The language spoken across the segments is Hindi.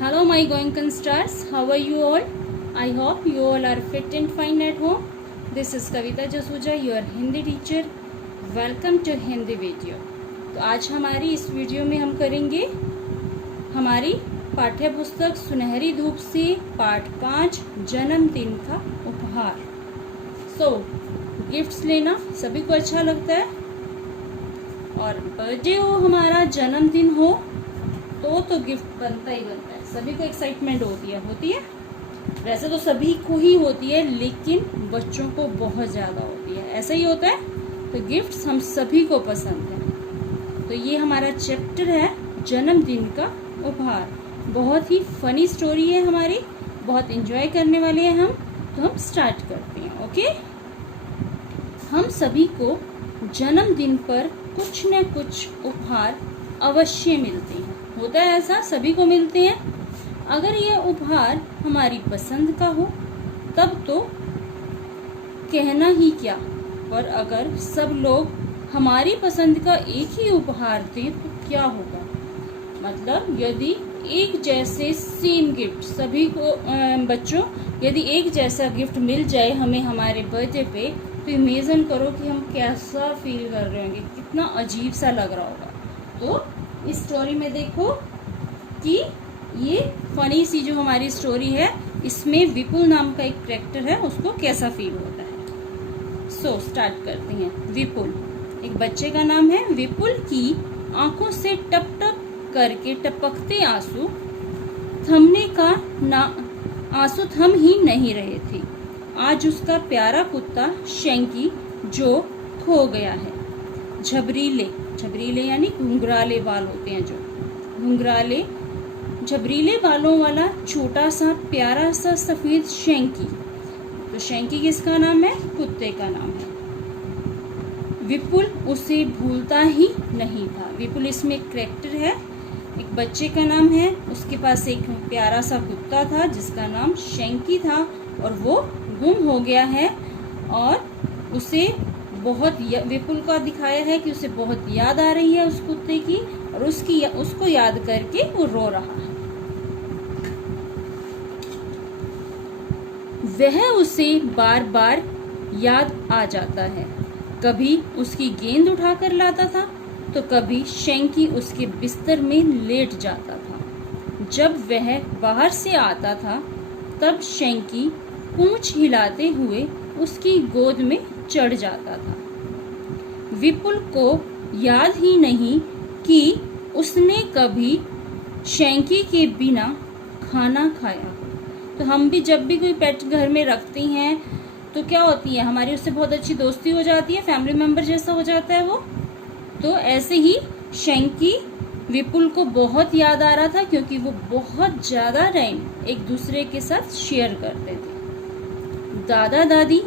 Hello my Goenkan stars, how are you all? I hope you all are fit and fine at home. This is Kavita Jasuja, your Hindi teacher. Welcome to Hindi video. तो आज हमारी इस वीडियो में हम करेंगे हमारी पाठ्य पुस्तक सुनहरी धूप से पाठ 5 जन्मदिन का उपहार। गिफ्ट्स लेना सभी को अच्छा लगता है और बर्थडे हो, हमारा जन्मदिन हो तो गिफ्ट बनता ही बनता है। सभी को एक्साइटमेंट होती है। वैसे तो सभी को ही होती है, लेकिन बच्चों को बहुत ज़्यादा होती है। ऐसा ही होता है। तो गिफ्ट्स हम सभी को पसंद है। तो ये हमारा चैप्टर है जन्मदिन का उपहार। बहुत ही फनी स्टोरी है हमारी, बहुत एंजॉय करने वाले हैं हम। तो हम स्टार्ट करते हैं। ओके, हम सभी को जन्मदिन पर कुछ न कुछ उपहार अवश्य मिलते हैं। होता है ऐसा, सभी को मिलते हैं। अगर यह उपहार हमारी पसंद का हो तब तो कहना ही क्या, पर अगर सब लोग हमारी पसंद का एक ही उपहार दें तो क्या होगा। मतलब यदि एक जैसे सेम गिफ्ट सभी को बच्चों यदि एक जैसा गिफ्ट मिल जाए हमें हमारे बर्थडे पे, तो इमेजिन करो कि हम कैसा फील कर रहे होंगे, कितना अजीब सा लग रहा होगा। तो इस स्टोरी में देखो कि ये फनी सी जो हमारी स्टोरी है, इसमें विपुल नाम का एक कैरेक्टर है, उसको कैसा फील होता है। स्टार्ट करते हैं। विपुल एक बच्चे का नाम है। विपुल की आंखों से टप टप करके टपकते आंसू थम ही नहीं रहे थे। आज उसका प्यारा कुत्ता शैंकी जो खो गया है। झबरीले यानी घुंघराले बाल होते हैं, जो झबरीले बालों वाला छोटा सा प्यारा सा सफेद शैंकी। तो शैंकी किसका नाम है? कुत्ते का नाम है। विपुल उसे भूलता ही नहीं था। विपुल इसमें एक कैरेक्टर है, एक बच्चे का नाम है। उसके पास एक प्यारा सा कुत्ता था जिसका नाम शैंकी था, और वो गुम हो गया है। और उसे विपुल का दिखाया है कि उसे बहुत याद आ रही है उस कुत्ते की, और उसको याद करके वो रो रहा है। वह उसे बार बार याद आ जाता है। कभी उसकी गेंद उठाकर लाता था तो कभी शैंकी उसके बिस्तर में लेट जाता था। जब वह बाहर से आता था तब शैंकी पूंछ हिलाते हुए उसकी गोद में चढ़ जाता था। विपुल को याद ही नहीं कि उसने कभी शैंकी के बिना खाना खाया। तो हम भी जब भी कोई पेट घर में रखते हैं तो क्या होती है, हमारी उससे बहुत अच्छी दोस्ती हो जाती है, फैमिली मेंबर जैसा हो जाता है वो। तो ऐसे ही शैंकी विपुल को बहुत याद आ रहा था, क्योंकि वो बहुत ज्यादा टाइम एक दूसरे के साथ शेयर करते थे। दादा दादी,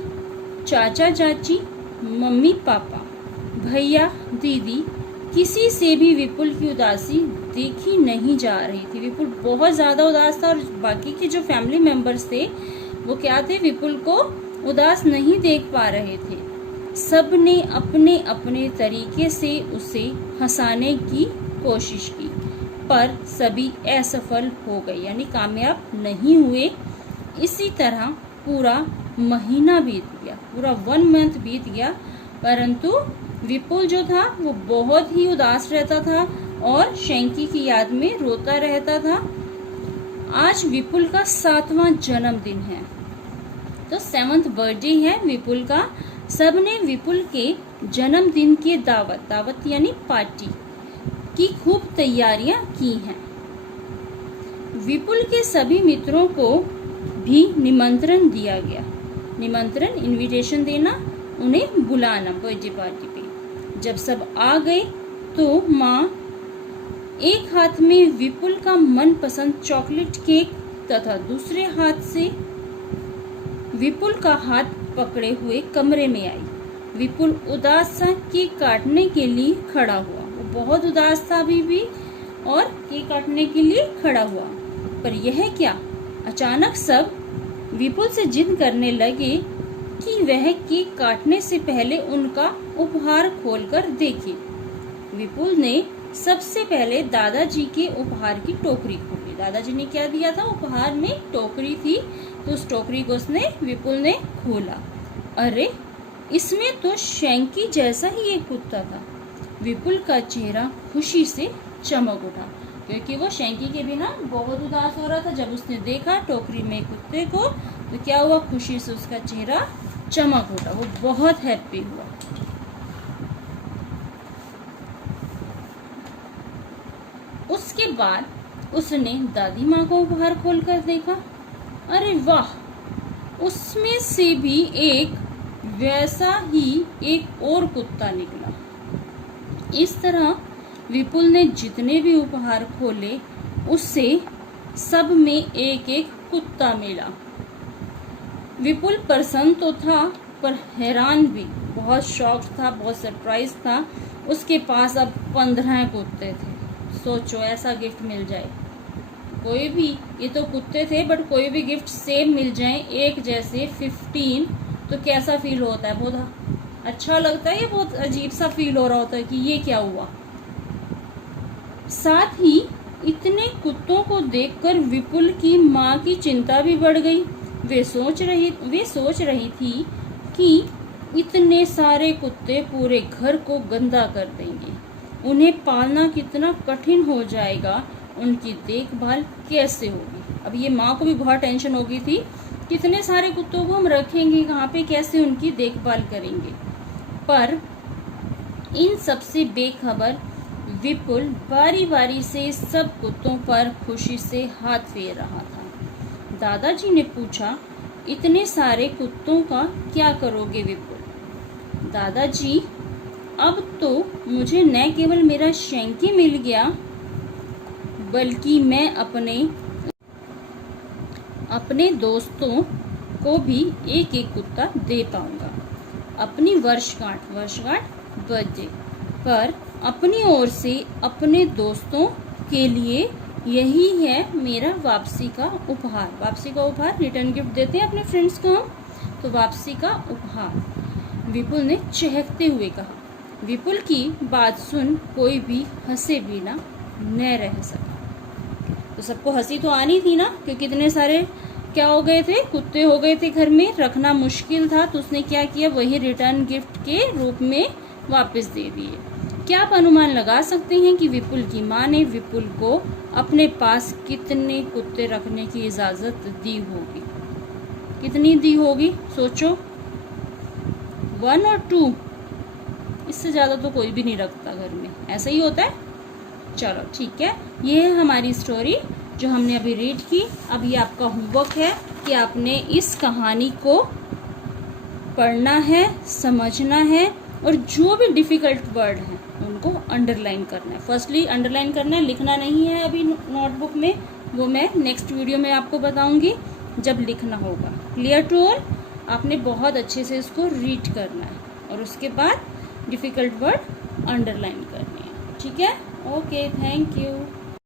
चाचा चाची, मम्मी पापा, भैया दीदी, किसी से भी विपुल की उदासी देखी नहीं जा रही थी। विपुल बहुत ज्यादा उदास था, और बाकी के जो फैमिली मेंबर्स थे वो क्या थे, विपुल को उदास नहीं देख पा रहे थे। सब ने अपने अपने तरीके से उसे हंसाने की कोशिश की, पर सभी असफल हो गए, यानी कामयाब नहीं हुए। इसी तरह पूरा महीना बीत गया, पूरा 1 मंथ बीत गया, परंतु विपुल जो था वो बहुत ही उदास रहता था और शैंकी की याद में रोता रहता था। आज विपुल का 7वां जन्मदिन है, तो 7th बर्थडे है विपुल का। सबने विपुल के जन्मदिन की दावत यानी पार्टी की खूब तैयारियां की हैं। विपुल के सभी मित्रों को भी निमंत्रण दिया गया। निमंत्रण, इनविटेशन देना, उन्हें बुलाना बर्थडे पार्टी पे। जब सब आ गए तो माँ एक हाथ में विपुल का मनपसंद चॉकलेट केक तथा दूसरे हाथ से विपुल का हाथ पकड़े हुए कमरे में आई। विपुल उदास सा केक काटने के लिए खड़ा हुआ। वो बहुत उदास था अभी भी, और केक काटने के लिए खड़ा हुआ। पर यह क्या, अचानक सब विपुल से जिद करने लगे कि वह केक काटने से पहले उनका उपहार खोलकर देखे। विपुल ने सबसे पहले दादाजी के उपहार की टोकरी खोली। टोकरी। दादाजी ने क्या दिया था? उपहार में टोकरी थी, तो उस टोकरी को विपुल ने खोला। अरे, इसमें तो शैंकी जैसा ही एक कुत्ता था। विपुल का चेहरा खुशी से चमक उठा, क्योंकि वो शैंकी के बिना बहुत उदास हो रहा था। जब उसने देखा टोकरी में कुत्ते को, तो क्या हुआ? खुशी से उसका चेहरा चमक उठा, वो बहुत हैप्पी हुआ। उसके बाद उसने दादी माँ को उपहार खोलकर देखा। अरे वाह, उसमें से भी एक वैसा ही एक और कुत्ता निकला। इस तरह विपुल ने जितने भी उपहार खोले, उससे सब में एक एक कुत्ता मिला। विपुल प्रसन्न तो था, पर हैरान भी, बहुत शॉक था, बहुत सरप्राइज था। उसके पास अब 15 कुत्ते थे। सोचो, ऐसा गिफ्ट मिल जाए कोई भी, ये तो कुत्ते थे बट कोई भी गिफ्ट सेम मिल जाए एक जैसे 15, तो कैसा फील होता है? बहुत अच्छा लगता है या बहुत अजीब सा फील हो रहा होता है कि ये क्या हुआ। साथ ही इतने कुत्तों को देखकर विपुल की माँ की चिंता भी बढ़ गई। वे सोच रही थी कि इतने सारे कुत्ते पूरे घर को गंदा कर देंगे, उन्हें पालना कितना कठिन हो जाएगा, उनकी देखभाल कैसे होगी। अब ये माँ को भी बहुत टेंशन हो गई थी, कितने सारे कुत्तों को हम रखेंगे कहाँ पे, कैसे उनकी देखभाल करेंगे। पर इन सबसे बेखबर विपुल बारी बारी से सब कुत्तों पर खुशी से हाथ फेर रहा था। दादाजी ने पूछा, इतने सारे कुत्तों का क्या करोगे विपुल? दादाजी, अब तो मुझे न केवल मेरा शैंकी मिल गया, बल्कि मैं अपने दोस्तों को भी एक एक कुत्ता दे पाऊंगा। अपनी वर्षगांठ बर्थडे पर अपनी ओर से अपने दोस्तों के लिए यही है मेरा वापसी का उपहार। वापसी का उपहार, रिटर्न गिफ्ट देते हैं अपने फ्रेंड्स को हम, तो वापसी का उपहार, विपुल ने चहकते हुए कहा। विपुल की बात सुन कोई भी हंसे बिना न रह सका। तो सबको हंसी तो आनी थी ना, क्योंकि इतने सारे क्या हो गए थे, कुत्ते हो गए थे घर में, रखना मुश्किल था। तो उसने क्या किया, वही रिटर्न गिफ्ट के रूप में वापस दे दिए। क्या आप अनुमान लगा सकते हैं कि विपुल की माँ ने विपुल को अपने पास कितने कुत्ते रखने की इजाजत दी होगी? कितनी दी होगी? सोचो, 1 और 2, इससे ज्यादा तो कोई भी नहीं रखता घर में, ऐसा ही होता है। चलो ठीक है, ये है हमारी स्टोरी जो हमने अभी रीड की। अभी आपका होमवर्क है कि आपने इस कहानी को पढ़ना है, समझना है, और जो भी डिफिकल्ट वर्ड हैं उनको अंडरलाइन करना है। फर्स्टली अंडरलाइन करना है, लिखना नहीं है अभी नोटबुक में, वो मैं नेक्स्ट वीडियो में आपको बताऊंगी जब लिखना होगा। Clear to all? आपने बहुत अच्छे से इसको रीड करना है और उसके बाद डिफिकल्ट वर्ड अंडरलाइन करनी है। ठीक है? Okay, thank you.